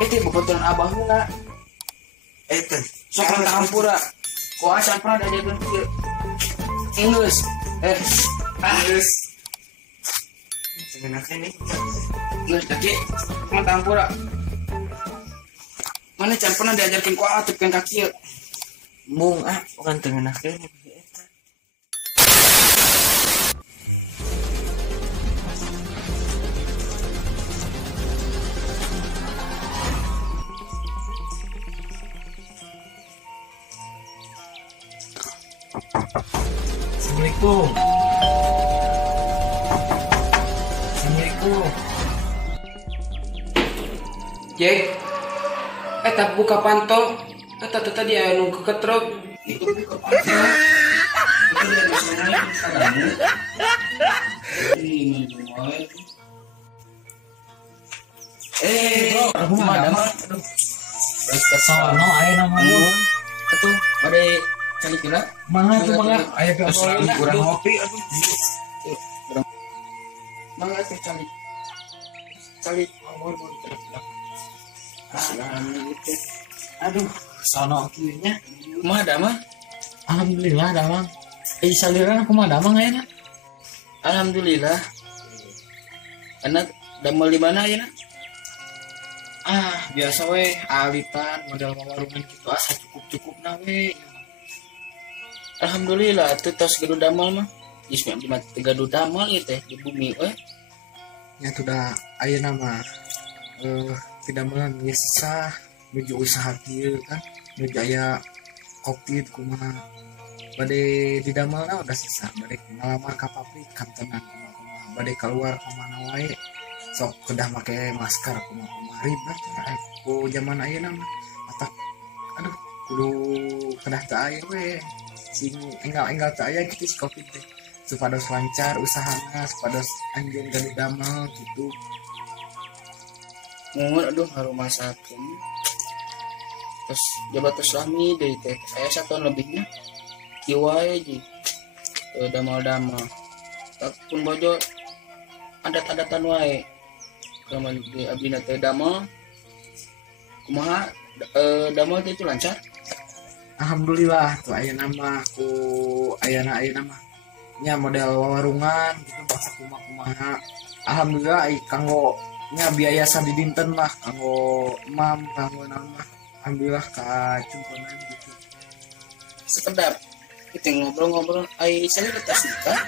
Itu kebetulan abang guna. Sok mentang pura. Kau asal pernah ada dia kieu. Inggris. Inggris. Sebenarnya nih. Inggris lagi mentang pura. Mana can pernah diajarkan ku atupkeun ka kieu. Mung bukan tengenakeun eta. Assalamualaikum. Assalamualaikum. Jek. Eta buka pantong. Eta tadi anu keketrok. Itu buka pantong. Itu dia biasanya kadamu. Ini mah. Bro, aku mah ada mah. Aduh. Sono aya namanya. Atuh bade calik gila. Mangga tuh mangga. Aya ke kurang ngopi aduh. Mangga teh calik. Calik awal terus. Aduh, Sono kieunya. mah ada mah. Alhamdulillah ada mah. Salirana kumaha ada mah aya. Alhamdulillah. Anak damel di mana ayeuna? Biasa we alitan modal warungan gitu asa cukup-cukupna we. Alhamdulillah atuh tos gaduh damel mah. Geus mah gaduh damel ieu teh di bumi we. Nya sudah ayeuna mah tidak melan geus susah menuju usaha kieu kan. Menuju aya Covid kumaha. Bade di damelna udah susah, bade ngalamar ka pabrik kan tenan kumaha. Bade keluar ka mana wae sok kedah make masker kumaha ribet ku zaman ayeuna mah atak aduh kudu kedah teu aya we sing enggal teu aya gitu si Covid teh supados lancar usahana supados anjeun gaduh damel gitu. Mungun aduh ngarumasakeun. Terus jabat Islami deui teh saya 1 tahun lebihnya kieu wae ji. Damel-damel. Pun bojo adat-adatan wae. Kaman di abdina teh damel. Kumaha damel teh itu lancar? Alhamdulillah tuh ayeuna mah ku ayeuna mah nya model warungan gitu bangsa kumaha. Alhamdulillah kanggo nya biaya sadi dinten lah kanggo mam kanggo nama. Alhamdulillah ka cungkonan gitu. Sekedap kita ngobrol-ngobrol ai saya letas nikah.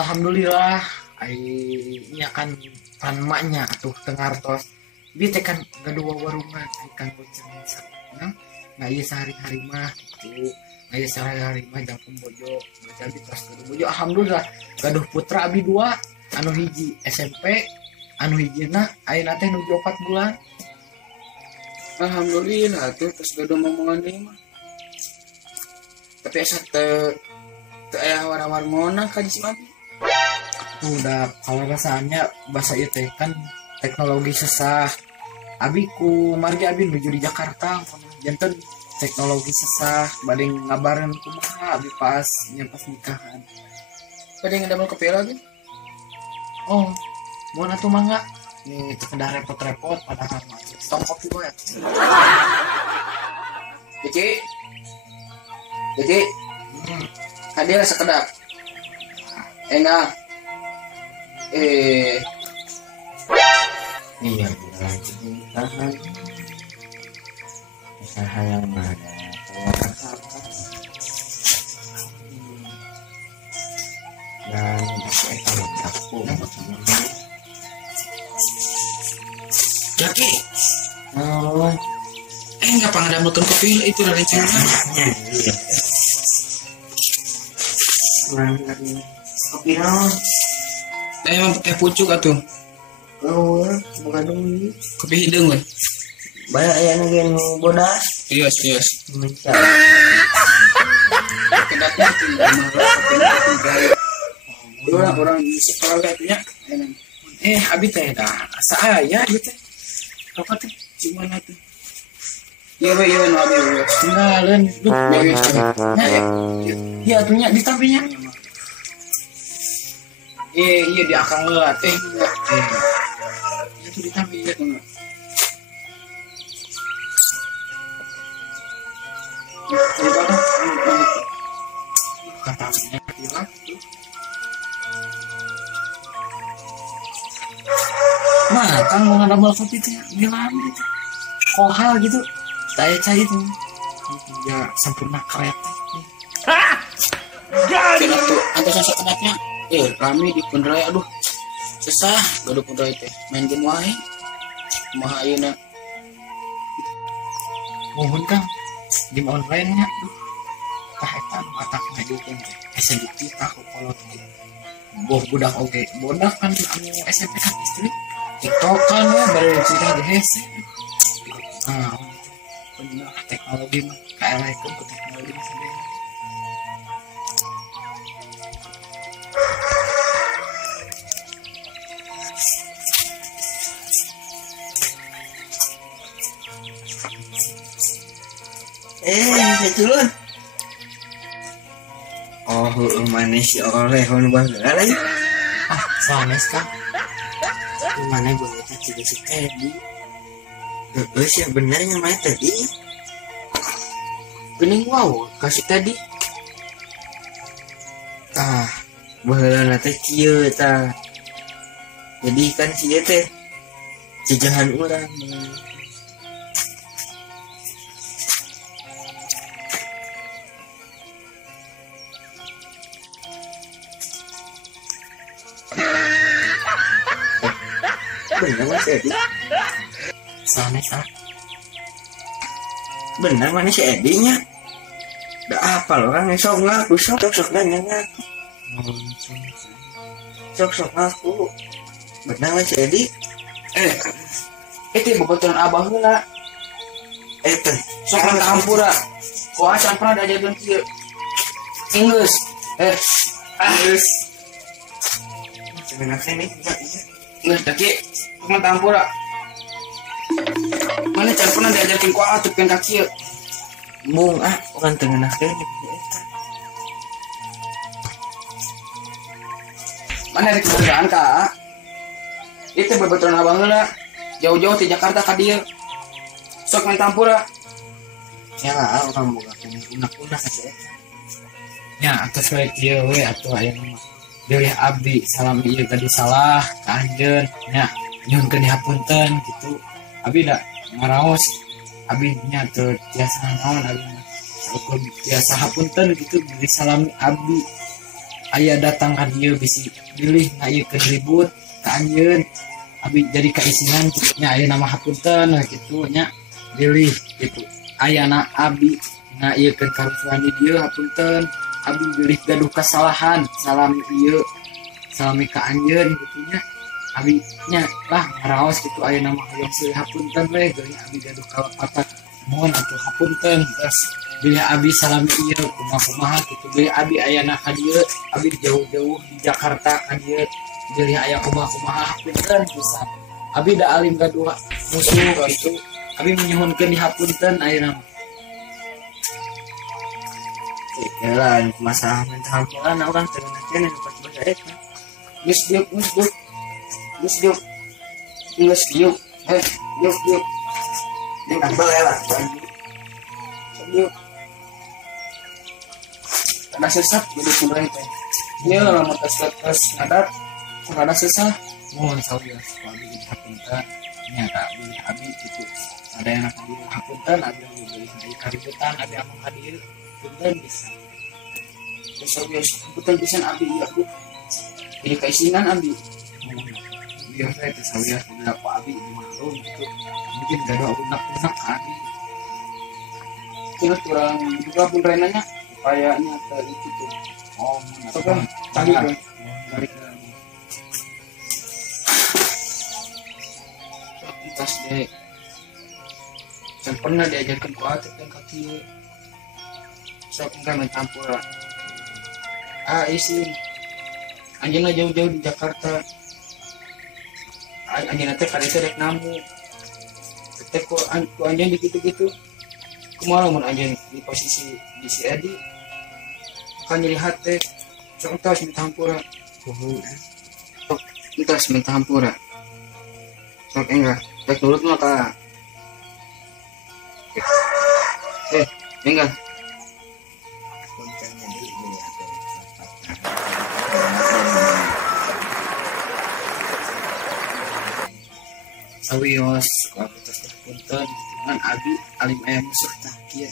Alhamdulillah ai nya kan maknya atuh tengartos dia teh kan gaduh warungan ai kanggo cenah sakna. Nah ieu sehari-hari mah gitu. Aya sehari-hari mah jangkeun bojo jadi tos gaduh bojo. Alhamdulillah gaduh putra abi 2 anu hiji SMP anu hijina ayeuna teh nuju 4 bulan. Alhamdulillah tuh terus gaduh momongan deui mah. Tapi asa teu aya war-war ngona ka di Cimahi. Udah kalau rasanya bahasa ieu teh kan teknologi sesah. Abi ku margi abi nuju di Jakarta janten teknologi sesah bade ngabareun kumaha abi pas nikahan. Bade ngadamel kopi lagi. Oh, mau atuh mangga. Nih sekedar repot-repot padahal mah. Tong kopi we. Jadi hadir sekedap. Enggak. Iya, lanjut tahan. Usaha yang mana? Dan itu aku Jaki. oh Enggak pangadam nonton kopi itu dari cewek. iya kopi naon Emang teh pucuk atuh. oh bukan dulu Kopi hidung we. banyak yang gen bodas Yes. mencari Kedapnya itu orang di sekolah katanya. Abi teh dah saya gitu. Apa teh? Gimana tuh? Iya no abi. tinggalin lu ya tuhnya di sampingnya Iya di akang lah teh. Itu di samping ya tuh. ibadah katanya bilang nah kan mau nambah kopi tuh bilang gitu kohal gitu saya cari tuh ya sempurna kereta kira tuh antar sosok kenapnya rame di penraya aduh susah gaduh penraya teh main game wae kumaha ayeuna mohon kang game online nya tah eta matak ngajukeun SMP aku kolot boh budak oge bodak kan anu SMP kan istri TikTok kan ya baru sudah dihese benar teknologi mah kayak ke teknologi mah sebenarnya Betul. Oh, manis oleh hon baheula lagi. sanes kan gimana gue kita tidak suka di Terus ya benernya main tadi. bening wow kasih tadi Baheula teh kieu tah. Jadi kan kieu teh jajahan urang. Bener Mas Edi. sanes Bener mana si Edinya. Udah apa lo kan sok ngaku sok dan ngaku. Sok ngaku. Bener Mas Edi. itu bobotohan abah heula Teh sok campura ku acan pernah diajarkeun kieu Inggris terus sebenarnya nih Inggris teh kieu sok campura mana can pernah diajarkeun ku atup ka kieu mung bukan tengah kene mana di kemudahan ka itu bobotohan abah heula jauh-jauh di Jakarta ka dieu sok main campura ya orang boga kene unak-unak kasih ya atas baik kieu we atuh aya mah deulih abdi salam ieu tadi salah ka anjeun nya nyuhunkeun dihapunten gitu abdi da ngaraos abdi nya teu tiasa naon abdi mah ukur tiasa hapunten gitu beri salami abdi aya datang ka dieu bisi pilih ngaeukeun ribut ka anjeun abdi jadi kaisingan nya aya nama hapunten gitu nya pilih gitu ayana abdi ngaeukeun karusuhan di dieu hapunten abdi pilih gaduh kesalahan salam ieu salami ka anjeun gitu nya abdi nya lah ngaraos gitu aya nama hayang silih hapunten we geuning abdi gaduh kalapatan mohon atuh hapunten terus bilih abdi salami ieu kumaha gitu bilih abdi ayana ka dieu abdi jauh-jauh di Jakarta ka dieu bilih aya kumaha hapunten pisan abdi da alim gaduh musuh gitu abdi menyuhunkeun dihapunten ayeuna mah jalan masalah mental hampiran orang tengah kene pas bahasa eta geus diuk diuk diuk nambah lah diuk ada sesat jadi kumaha teh dia lamun tes ngadat ada sesat mohon saudara abdi dihapunten nya ka bilih abdi gitu ada yang akan dihapunten abdi bilih dari kaributan abdi among ka dieu punten bisa terus betul pisan abdi ieu Bu jadi kaisingan abdi biasa itu saya sudah Pak Abi di malum gitu mungkin gak ada unak-unak Abi kira kurang juga pun renanya kayaknya tadi itu mana so kan tadi kan tas deh dan pernah diajarkan ku atlet dan kaki sok enggak main campur isi anjingnya jauh-jauh di Jakarta anjingnya teh kada rek namu teh ku anjing gitu-gitu kumaha mun anjing di posisi di si Edi akan jadi hati sok entas minta hampura sok entas minta hampura sok enggak rek nurut mah ka enggak sawios ku abi tos punten cuman abi alim aya musuh tah kieu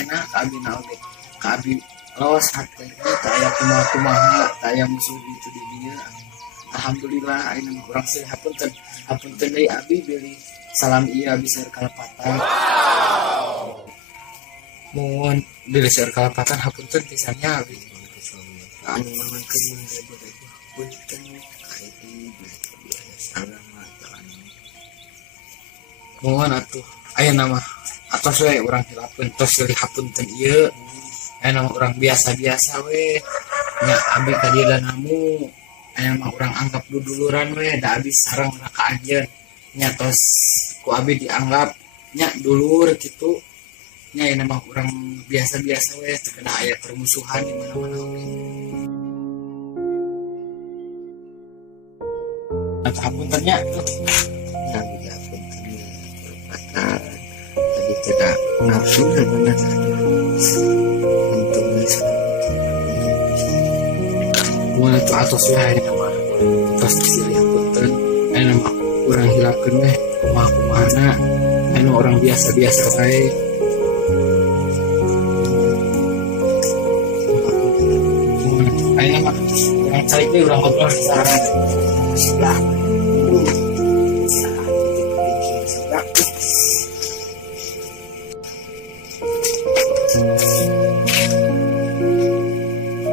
enak ka abi na oge ka abi lawas hate tah aya kumaha tah aya musuh itu di dieu. Alhamdulillah ayeuna mah urang seueur hapunten deui abi beli salam ieu abi seueur kalepatan. Mohon beli seueur kalepatan hapunten pisannya abi. anu mangkeun mah punten kaiti salamat anu Mohon atuh ayeuna mah atos we urang hilapeun tos deui hapunten ieu. Ayeuna mah urang biasa-biasa we. Nya abi ka dieu namu. Ayeuna mah urang anggap duduluran we da abi sareng ka anjeun. Nya tos ku abi dianggap nya dulur kitu. Nya ayeuna mah urang biasa-biasa we teu kena aya permusuhan di mana-mana oge. Atuh hapunten nya. yang ya punten perkataan tadi tidak nafsu dan mana tadi untungnya Mohon atuh atos we ayeuna mah tos silih hapunten. Ayeuna mah urang hilapkeun we kumaha-kumahana. Ayeuna urang biasa-biasa wae. Ayeuna mah urang cari teh urang ngobrol sareng sebelah.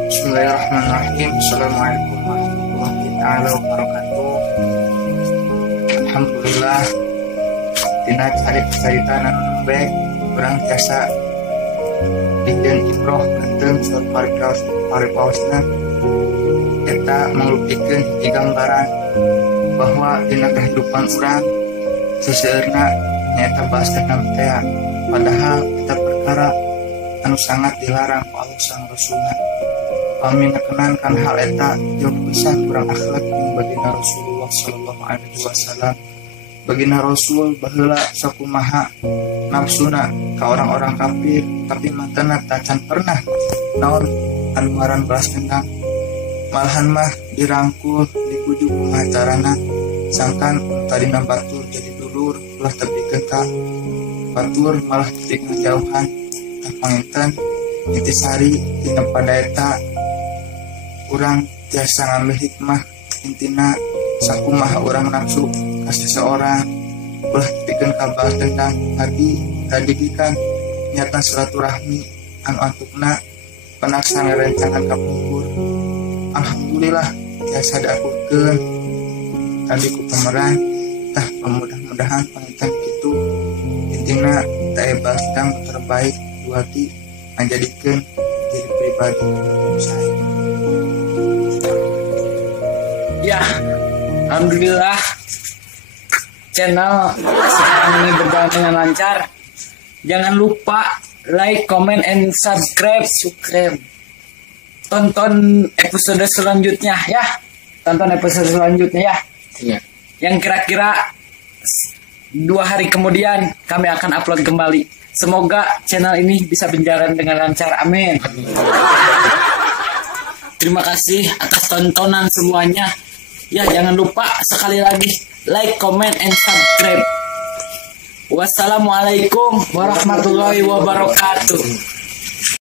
Bismillahirrahmanirrahim. Assalamualaikum warahmatullahi wabarakatuh. Alhamdulillah tina carita-carita anu baik urang tiasa dinten ibroh geuteum sareng paripaosna eta manglukikeun hiji gambaran bahwa dina kehidupan urang seseueurna nyaeta baas dendam teh padahal eta perkara anu sangat dilarang ku Allah sang Rasulna. Kami menekankan hal eta jauh besar kurang akhlak baginda Rasulullah sallallahu alaihi wasallam. Baginda Rasul baheula sakumaha nafsuna ka orang-orang kafir tapi mantena tacan pernah naon anu ngaran balas dendam. Malahan mah dirangkul dibujuk kumaha carana sangkan tadina batur jadi dulur ulah tepikeun ka batur malah jadi ngajauhan tah panginten intisari tina pada eta urang tiasa ngambil hikmah intina sakumaha urang nafsu ka seseorang ulah pikeun ka balas dendam tadigikan nyata silaturahmi anu antukna penaksana rencangan kapungkur. Alhamdulillah tiasa diakukeun tadi ku pemeran tah mudah-mudahan pangitan kitu intina teh balas dendam terbaik du hati ngajadikeun diri pribadi saya. Ya, alhamdulillah channel sekarang ini berjalan dengan lancar. Jangan lupa like, comment, and subscribe. Tonton episode selanjutnya ya. Tonton episode selanjutnya ya. iya Yang kira-kira 2 hari kemudian kami akan upload kembali. Semoga channel ini bisa berjalan dengan lancar. Amin. Terima kasih atas tontonan semuanya. Ya, jangan lupa sekali lagi like, comment, and subscribe. Wassalamualaikum warahmatullahi wabarakatuh.